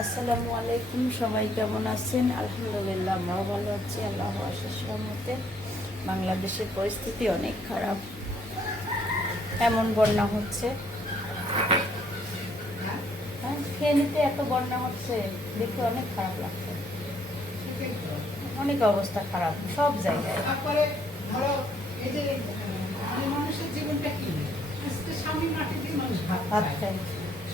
আসসালামু আলাইকুম সবাই কেমন আছেন? আলহামদুলিল্লাহ আমরাও ভালো আছি আল্লাহ আশিস রহমতে বাংলাদেশের পরিস্থিতি অনেক খারাপ। এমন বন্যা হচ্ছে। হ্যাঁ খেয়ে নিতে এত বন্যা হচ্ছে দেখে অনেক খারাপ লাগছে। অনেক অবস্থা খারাপ সব জায়গায়। মানে মানুষের জীবনটা কি? ভাত ভাত খায়।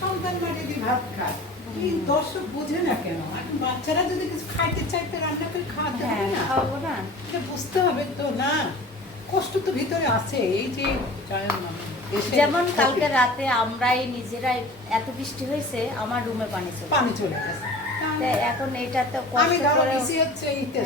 সন্তান মাটি দিয়ে ভাত খায়। এই দর্শক বোঝে না কেন? বাচ্চারা যদি কিছু খাইতে চাইতে রান্না করে খাওয়াতে হ্যাঁ হবে না। খাওয়াবো না। এটা বুঝতে হবে তো না। কষ্ট তো ভিতরে আছে এই যে যেমন কালকে রাতে আমরাই নিজেরাই এত বৃষ্টি হয়েছে আমার রুমে পানি চলে পানি চলে গেছে। এখন এটা তো কষ্ট করে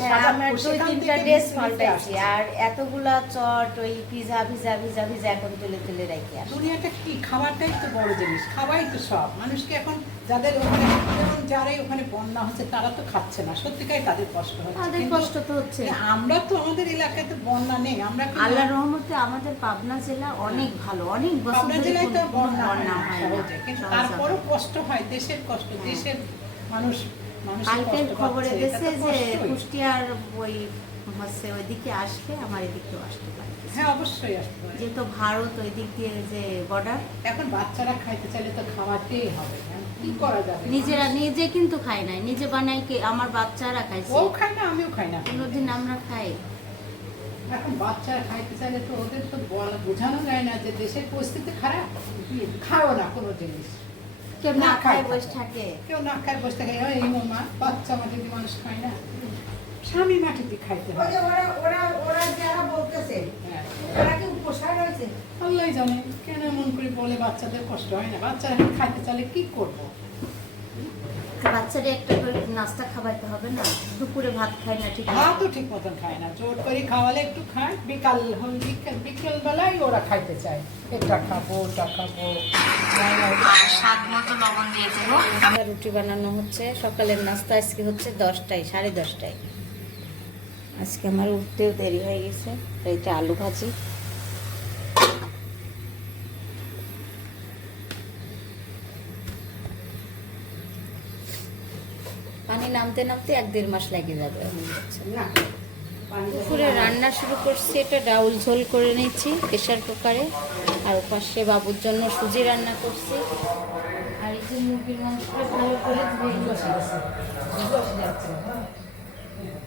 হ্যাঁ, আমরা দুই তিনটা ড্রেস পাল্টাইছি আর এতগুলা চট ওই পিজা ভিজা ভিজা ভিজা এখন তুলে তুলে রাখি আর দুনিয়াটা কি খাবারটাই তো বড় জিনিস খাওয়াই তো সব। মানুষকে এখন যাদের ওখানে যেমন যারাই ওখানে বন্যা হচ্ছে তারা তো খাচ্ছে না সত্যিকাই তাদের কষ্ট হচ্ছে। তাদের কষ্ট তো হচ্ছে। আমরা তো আমাদের এলাকায় তো বন্যা নেই আমরা রহমতে আমাদের পাবনা জেলা অনেক ভালো অনেক বছর পাবনা ধরে জেলায় তো বন্যা হয় হয় না না সহজে। কিন্তু তারপরও কষ্ট হয় দেশের কষ্ট দেশের মানুষ খবরে যে কুষ্টিয়ার ওই হচ্ছে ওইদিকে আসলে আমার এদিকেও আসতে পারে। হ্যাঁ অবশ্যই আসতে পারে। যেহেতু ভারত ওই দিক দিয়ে যে বর্ডার এখন বাচ্চারা খাইতে চাইলে তো খাওয়াতেই হবে কি করা যাবে? নিজেরা নিজে কিন্তু খাই নাই নিজে বানাই কে আমার বাচ্চারা খাইছে? ও খায় না আমিও খাই না। কোনোদিন আমরা খাই। এখন বাচ্চারা খাইতে চাইলে তো ওদের তো বোঝানো যায় না যে দেশের পরিস্থিতি খারাপ। খাও না কোনো জিনিস। কেউ না খায়। বসে থাকে। কেউ না খায় বসে থাকে। "এই, মা বাচ্চা মাটি মানুষ খায় না। স্বামী খাইতে হয়। ওরা ওরা ওরা যারা বলতেছে হ্যাঁ। ওরা কি উপসার রয়েছে আল্লাহ জানে কেন এমন করে বলে বাচ্চাদের কষ্ট হয় না? বাচ্চারা খাইতে চাইলে কি করব? বাচ্চাদের একটা করে নাস্তা খাওয়াইতে হবে না? দুপুরে ভাত খায় না ঠিক ভাতও ঠিক মতন খায় না। জোর করে খাওয়ালে একটু খায় বিকাল হল বিকেল বেলায় ওরা খাইতে চায়। এটা খাব ওটা খাব। না, না, ওটা খাব। স্বাদ মতো লবণ দিয়ে দেবো। রুটি বানানো হচ্ছে। সকালের নাস্তা আজকে হচ্ছে দশটায় সাড়ে দশটায়। আজকে আমার উঠতেও দেরি হয়ে গেছে। এইটা আলু ভাজি। পানি নামতে নামতে এক দেড় মাস লেগে যাবে। না দুপুরে রান্না শুরু করছি, এটা ডাউল ঝোল করে নিচ্ছি প্রেশার কুকারে। আর পাশে বাবুর জন্য সুজি রান্না করছি। আর এই যে মুরগির মাংসটা ভালো করে ধুয়ে।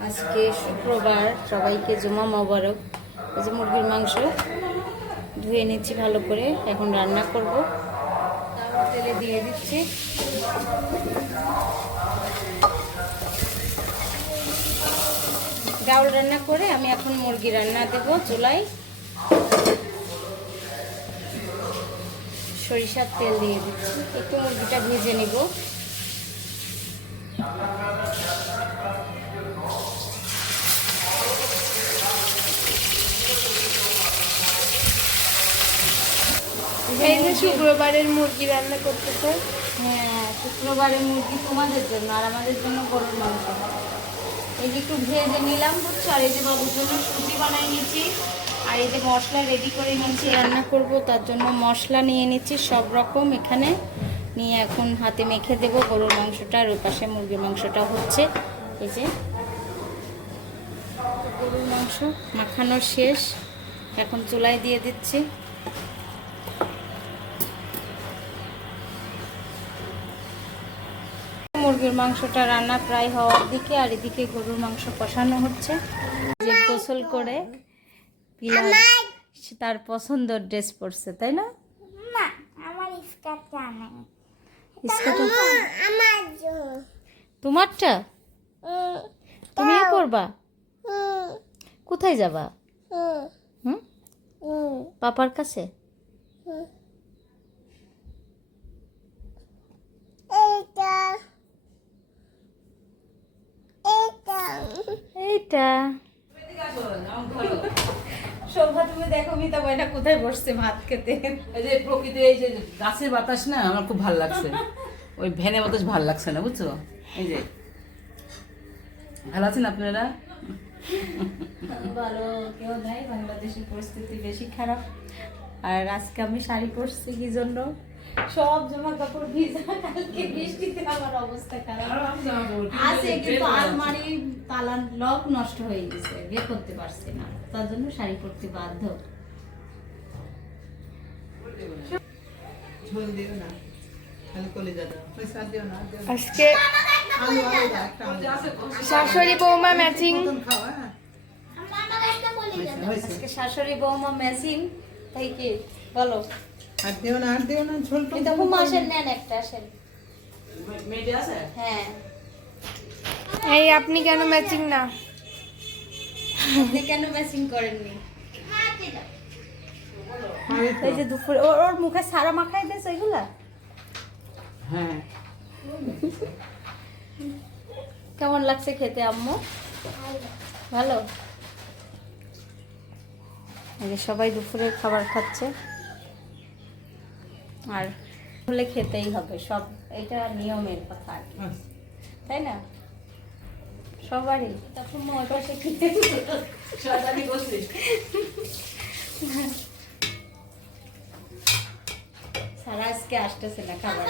আজকে শুক্রবার, সবাইকে জমা মোবারক। এই যে মুরগির মাংস ধুয়ে নিচ্ছি ভালো করে, এখন রান্না করব। তেলে দিয়ে দিচ্ছি। ডাউল রান্না করে আমি এখন মুরগি রান্না দেব চুলায়। সরিষার তেল দিয়ে দিচ্ছি। একটু মুরগিটা ভেজে নিব। এই যে শুক্রবারের মুরগি রান্না করতেছে হ্যাঁ শুক্রবারের মুরগি তোমাদের জন্য আর আমাদের জন্য গরুর মাংস। এই যে একটু ভেজে নিলাম বুঝছ আর এই যে বাবুর জন্য সুজি বানাই নিচ্ছি আর এই যে মশলা রেডি করে নিচ্ছি রান্না করব? তার জন্য মশলা নিয়ে নিচ্ছি, সব রকম এখানে। নিয়ে এখন হাতে মেখে দেব, গরুর মাংসটা, আর ওই পাশে মুরগির মাংসটা হচ্ছে। এই যে গরুর মাংস মাখানো শেষ। এখন চুলায় দিয়ে দিচ্ছি। মুরগির মাংসটা রান্না প্রায় হওয়ার দিকে আর এদিকে গরুর মাংস কষানো হচ্ছে। যে গোসল করে পিলার তার পছন্দের ড্রেস পরছে তাই না? না আমার স্কার্টটা নাই আমার তোমারটা? পরবা? উম, কোথায় যাবা? হুম? পাপার কাছে। এইটা এইটা। শোভা তুমি দেখো মিতা বয়না কোথায় বসছে ভাত খেতে? এই যে প্রকৃতি এই যে গাছের বাতাস না আমার খুব ভালো লাগছে। ওই ভ্যানে বাতাস ভালো লাগছে না বুঝছ? এই যে। ভালো আছেন আপনারা? ভালো কেউ নাই। বাংলাদেশের পরিস্থিতি বেশি খারাপ। আর আজকে আমি শাড়ি পরছি কি জন্য? সব জামা কাপড় ভিজা কালকে বৃষ্টিতে আমার অবস্থা খারাপ। আছে কিন্তু আলমারি তালা লক নষ্ট হয়ে গেছে বের করতে পারছি না। তার জন্য শাড়ি পরতে বাধ্য। না। আজকে। শাশুড়ি বৌমা ম্যাচিং হ্যাঁ? আজকে শাশুড়ি বৌমা মেশিন তাই কি? বলো। আর দিও না আর দিও না আসেন নেন একটা আসেন। মেয়েটি আছে? হ্যাঁ। এই আপনি কেন ম্যাচিং না? আপনি কেন মেশিন করেননি? এই যে দুপুরে ওর ওর মুখে সারা মাখাই দিয়েছে এগুলা? হ্যাঁ। কেমন লাগছে খেতে আম্মু? ভালো? এই সবাই দুপুরে খাবার খাচ্ছে। আর হলে খেতেই হবে সব এটা নিয়মের কথা আর আচ্ছা। তাই না? সবারই। তখন ওই পাশে খেতে। সারা আজকে আসতেছে না খাবার।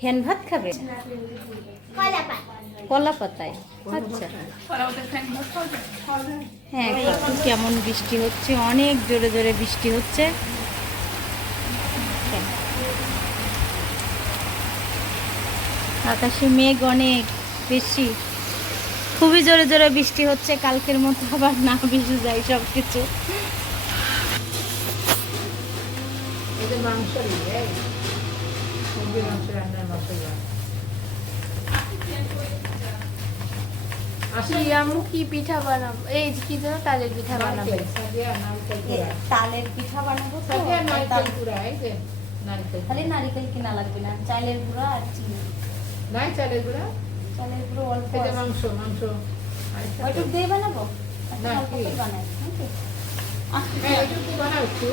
ফ্যান ভাত খাবে। কলা পাতায়। আচ্ছা। হ্যাঁ কেমন বৃষ্টি হচ্ছে অনেক জোরে জোরে বৃষ্টি হচ্ছে। আকাশে মেঘ অনেক বেশি। খুবই জোরে জোরে বৃষ্টি হচ্ছে কালকের মতো আবার না ভিজে যায় সব কিছু কি পিঠা বানাবো? এই কি যেন তালের পিঠা বানাবে। তালের পিঠা বানাবো নারকেল। খালি নারিকেল কিনা লাগবে না চালের গুঁড়া আর চিনি। নাই চালের গুঁড়া? চালের গুঁড়ো অল্প আছে। মাংস, মাংস। ওইটুক দিয়ে বানাবো না, কি? বানাই হ্যাঁ, এইটুকু বানাও একটু।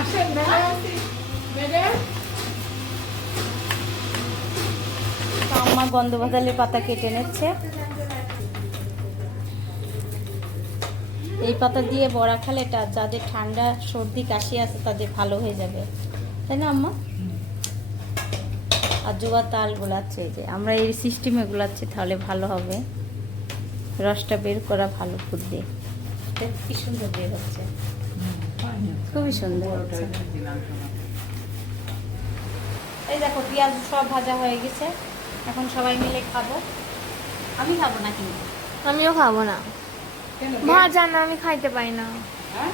আসেন, ম্যাডাম। ম্যাডাম। আম্মা গন্ধ বাদালের পাতা কেটে নিচ্ছে এই পাতা দিয়ে বড়া খেলে এটা যাদের ঠান্ডা সর্দি কাশি আছে তাদের ভালো হয়ে যাবে তাই না আম্মা আর জোয়া তাল গোলাচ্ছে যে আমরা এই সিস্টেমে গোলাচ্ছি তাহলে ভালো হবে। রসটা বের করা ভালো ফুটবে। দেখ কি সুন্দর বের হচ্ছে। খুবই সুন্দর এই দেখো পেঁয়াজ সব ভাজা হয়ে গেছে। এখন সবাই মিলে খাব। আমি খাব না কিন্তু আমিও খাব না? ভাজা না আমি খাইতে পাই না। হ্যাঁ?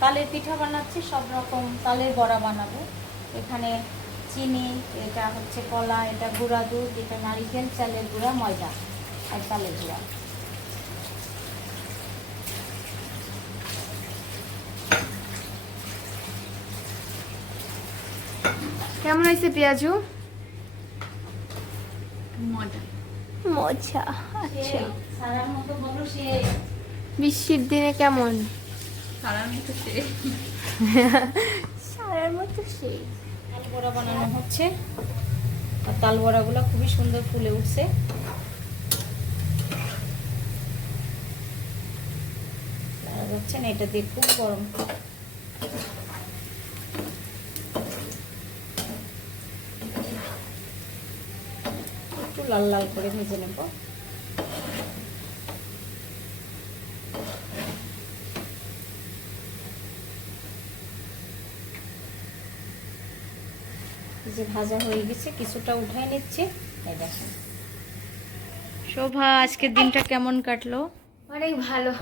তালের পিঠা বানাচ্ছি সব রকম তালের বড়া বানাবো। এখানে চিনি এটা হচ্ছে কলা এটা গুঁড়া দুধ এটা নারিকেল চালের গুঁড়া ময়দা আর চালের গুঁড়া। কেমন হয়েছে পেঁয়াজু? মজা। আচ্ছা। সারার মতো সে। বৃষ্টির দিনে কেমন? সারার মতো সেই বড়া বানানো হচ্ছে। আর তাল বড়াগুলো খুবই সুন্দর ফুলে উঠছে। এটা দিয়ে খুব গরম। একটু লাল লাল করে ভেজে নেব। যে ভাজা হয়ে গেছে কিছুটা উঠাই নিচ্ছে। এই দেখেন শোভা আজকের দিনটা কেমন কাটলো? অনেক ভালো।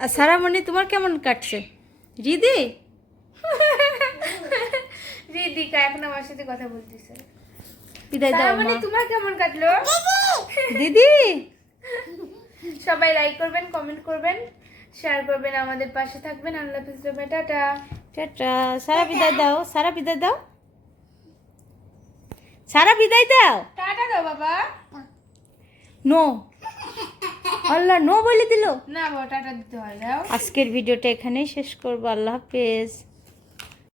আর সারামণি তোমার কেমন কাটছে? রিদি? রিদিকা এখন আমার সাথে কথা বলতেছে। বিদায় দাও মানে তোমার কেমন কাটলো? দিদি সবাই লাইক করবেন কমেন্ট করবেন শেয়ার করবেন আমাদের পাশে থাকবেন। আল্লাহ হাফিজ টাটা। টাটা সারা বিদায় দাও সারা বিদায় দাও। সারা বিদায় দাও। টাটা দাও বাবা। নো। আল্লাহ নো বলে দিল। না বাবা টাটা দিতে হয় দাও। আজকের ভিডিওটা এখানেই শেষ করব। আল্লাহ হাফেজ।